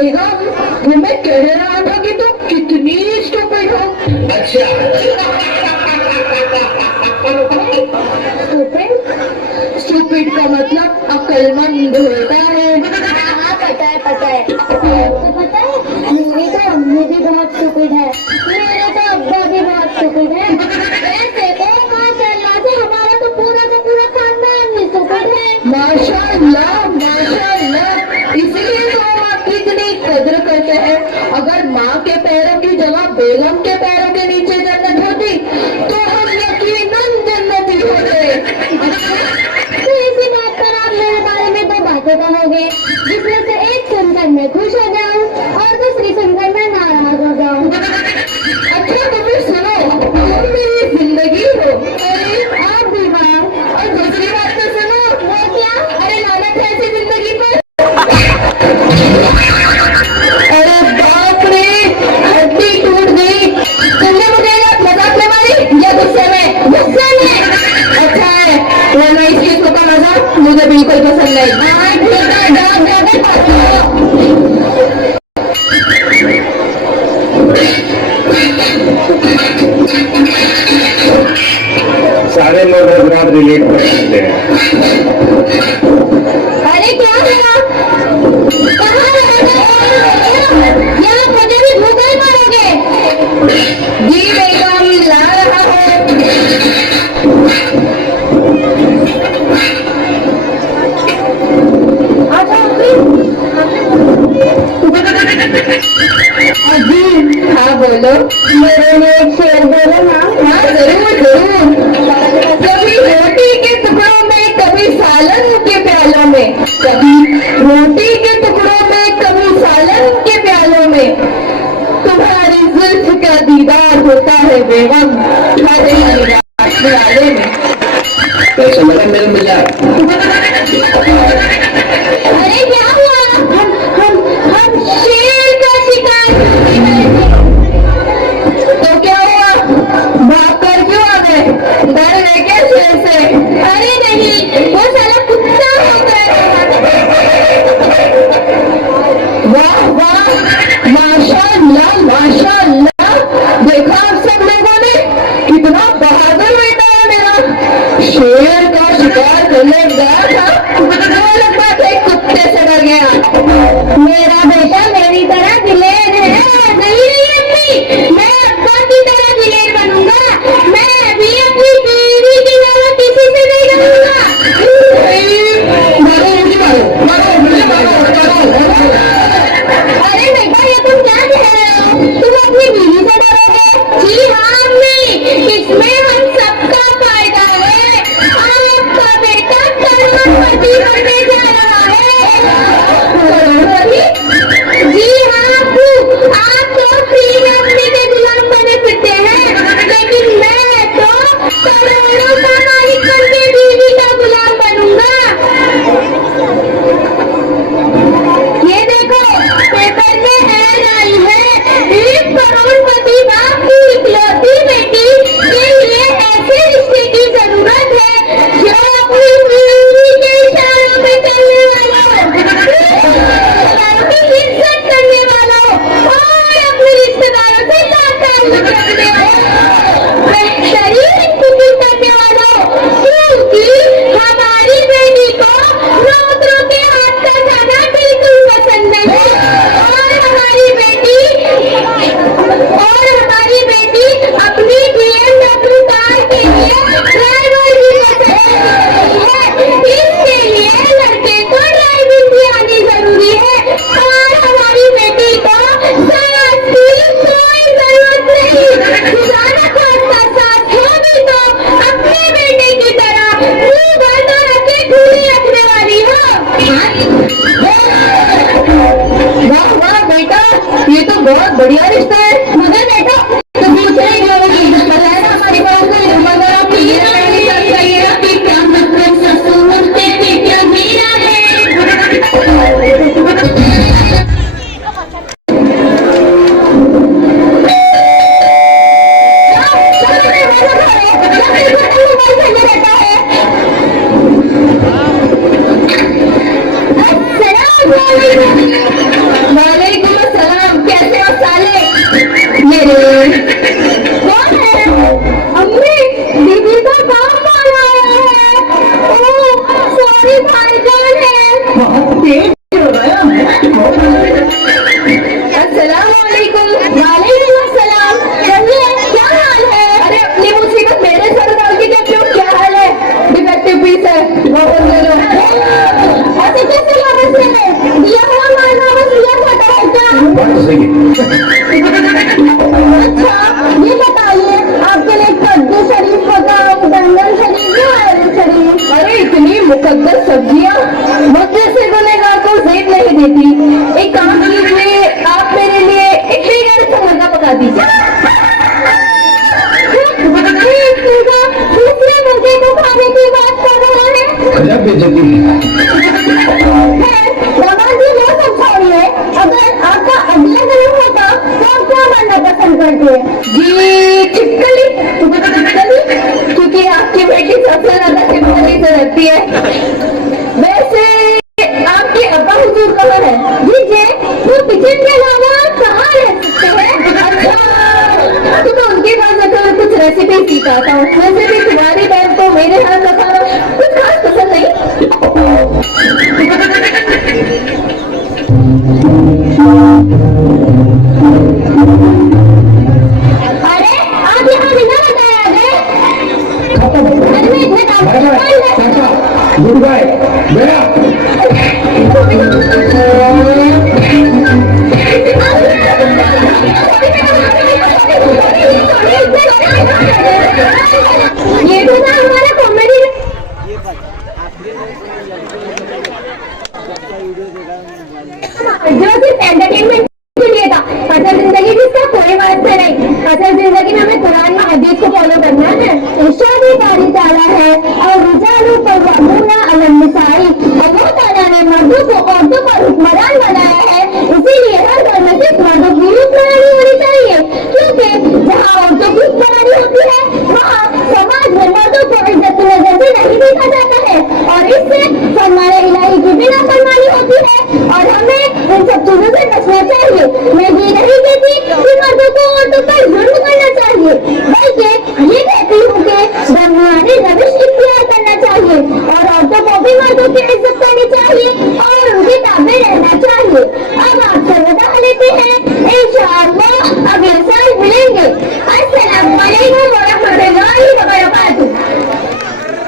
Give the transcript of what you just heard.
बेगम, वो मैं कह रहा था कि तुम कितनी स्टूपिड हो। अच्छा, स्टूपिड का मतलब अक्लमंद होता है। हाँ पता है पता है। तो पता है मेरी तो अम्मी भी बहुत स्टूपिड है, मेरे तो अब्बा भी बहुत स्टूपिड है। ऐसे तो माशाल्लाह से हमारा तो पूरा खानदान भी स्टूपिड है। माशाल्लाह माशाल्लाह, इसलिए तो हम आपकी इतनी कद्र करते हैं। अगर माँ के पैरों की जगह बेगम के पैरों के नीचे जन्नत होती तो हम यकीनन जन्नती होते। तो इसी बात पर आप मेरे बारे में दो बातें कहोगे, जिसमें से एक सुनकर मैं खुश हो जाऊं और दूसरी सुनकर मैं नाराज हो जाऊं। अच्छा तो फिर सुनो, तुम मेरी जिंदगी हो। अरे आप भी हाँ। और दूसरी बात तो सुनो, वो क्या? अरे लानत है ऐसी जिंदगी पर। अरे बाप रे, हड्डी टूट गई। तुमने मुझे मजाक में मारी या गुस्से में? गुस्से में। अच्छा है, वरना इस किस्म का मजाक मुझे बिल्कुल पसंद नहीं। हाँ ठीक है, जाओ जाके बात करो। सारे लोग हजरात रिलेट कर सकते हैं। अरे क्या हुआ? कहाँ रह गए? यहाँ मुझे भी भूखा ही मारोगे? जी बेगम, ला रहा हूँ। अजी, हाँ बोलो। मेरे लिए एक शेर बोलो ना। हाँ जरूर जरूर। कभी रोटी के टुकड़ों में, कभी सालन के प्यालों में, कभी रोटी के टुकड़ों में, कभी सालन के प्यालों में तुम्हारी जुल्फ का दीदार होता है बेगम, खाने वाले में। कैसे लगा मेरा मजाक? अरे क्या हुआ? हम शेर का शिकार तो क्या हुआ, भाग कर क्यों आ गए? डर गए क्या शेर से? अरे नहीं, वो साला कुत्ता होता है। वाह वाह, माशाल्लाह माशाल्लाह। देखा आप सब लोगों ने, कितना बहादुर बेटा है मेरा। शेर का शिकार करने गया था, वो अलग बात है, कुत्ते से डर गया। मेरा बेटा मेरी तरह दिलेर है। नहीं अम्मी, मैं अब्बा की तरह दिलेर बनूंगा। मैं भी अपनी बीवी की तरह किसी से नहीं लड़ूंगा। मारो मुझे, मारो मुझे, मारो। अरे बेटा ये तुम क्या कह रहे हो? तुम अपनी बीवी से डरोगे? जी हाँ अम्मी, इसमें हम सबका फायदा है। आपका बेटा करोड़पति बनने जा रहा है। करोड़पति? जी हाँ अब्बू, आप तो तीन आदमी के गुलाम बने फिरते हैं, लेकिन मैं तो करोड़ों का मालिक बनके बीवी का गुलाम बनूंगा। ये देखो पेपर में ऐड आई है, एक करोड़पति बाप की इकलौती बेटी के लिए ऐसे रिश्ते की जरूरत है जो अपनी बीवी के इशारों पे चलने वाला हो, की इज्जत करने वाला हो और अपने रिश्तेदारों से ताल्लुक रखने वाला हो, बेहतरीन कुकिंग करने वाला हो, क्योंकि हमारी बेटी को नौकरों के हाथ का खाना बिल्कुल पसंद नहीं है। और हमारी बेटी अपनी BMW कार के लिए ड्राइवर भी पसंद है। इसके लिए लड़के को ड्राइविंग भी आनी जरूरी है और हमारी बेटी को साथ की कोई जरूरत नहीं। खुदा न खास्ता साथ हो भी तो अपने बेटे की तरह मुंह बंद और अपनी खुली रखने वाली हो। वाह वाह बेटा, ये तो बहुत बढ़िया रिश्ता है। मगर बेटा तो दूसरे लोगों की इज्जत बताए ना, हमारी बात को मगर आप ये नहीं कर चाहिए कि क्या मतलब ससुर से क्या मेरा है। वालेकुम मुकद्दस सब्जियां मुझे से गुनहगार को जेब नहीं देती। एक काम कीजिए, आप मेरे लिए एक बेगार सा मुर्गा पका दीजिए। दूसरे मुर्गे को खाने की बात कर रहा है। गजब बेइज्जती है। दामाद जी, वो सब छोड़िए, अगर आपका अगला जन्म होता तो आप क्या बनना पसंद करते हैं? जी छिपकली, क्योंकि आपकी बेटी सबसे ज्यादा छिपकली से रहती है। वैसे आपके अब्बा हुजूर कहाँ है? जी वो किचन के अलावा कहाँ रह सकते हैं? अच्छा, तो उनके पास जाकर कुछ रेसिपी सीखा था। वैसे भी तुम्हारी बहन को मेरे हाथ का खाना कुछ खास पसंद नहीं। अरे आप यहाँ बिना बताए आ गए? अरे मैं इतने काम गुड बाय गया। ये तो ना हमारा कॉमेडी जो सिर्फ एंटरटेनमेंट के लिए था। असल जिंदगी जिसका कोई वास्ता नहीं। असल जिंदगी में हमें कुरान में हदीस को फॉलो करना है। इरशाद बारी ताला है और रिजालु कव्वामूना अलल निसाई। अल्लाह ताला ने मर्दों को औरतों पर हुक्मरान बनाया है, इसीलिए हर घर में सिर्फ मर्दों की हुक्मरानी होनी चाहिए, क्योंकि जहाँ औरतों की हुक्मरानी होती है वहाँ समाज में मर्दों को इज्जत की नजर से नहीं देखा जाता है और इससे सम्मान इलाही की भी नाफरमानी होती है और हमें इन सब चीजों से बचना चाहिए। मैं ये नहीं कहती कि मर्दों को औरतों पर जुल्म करना चाहिए, बल्कि ये कहती हूँ कि दरमियानी रविश इख्तियार करना चाहिए और औरतों को भी मर्दों की इज्जत करनी चाहिए और उनके ताबे रहना चाहिए। अब आपसे विदा लेते हैं इंशाअल्लाह।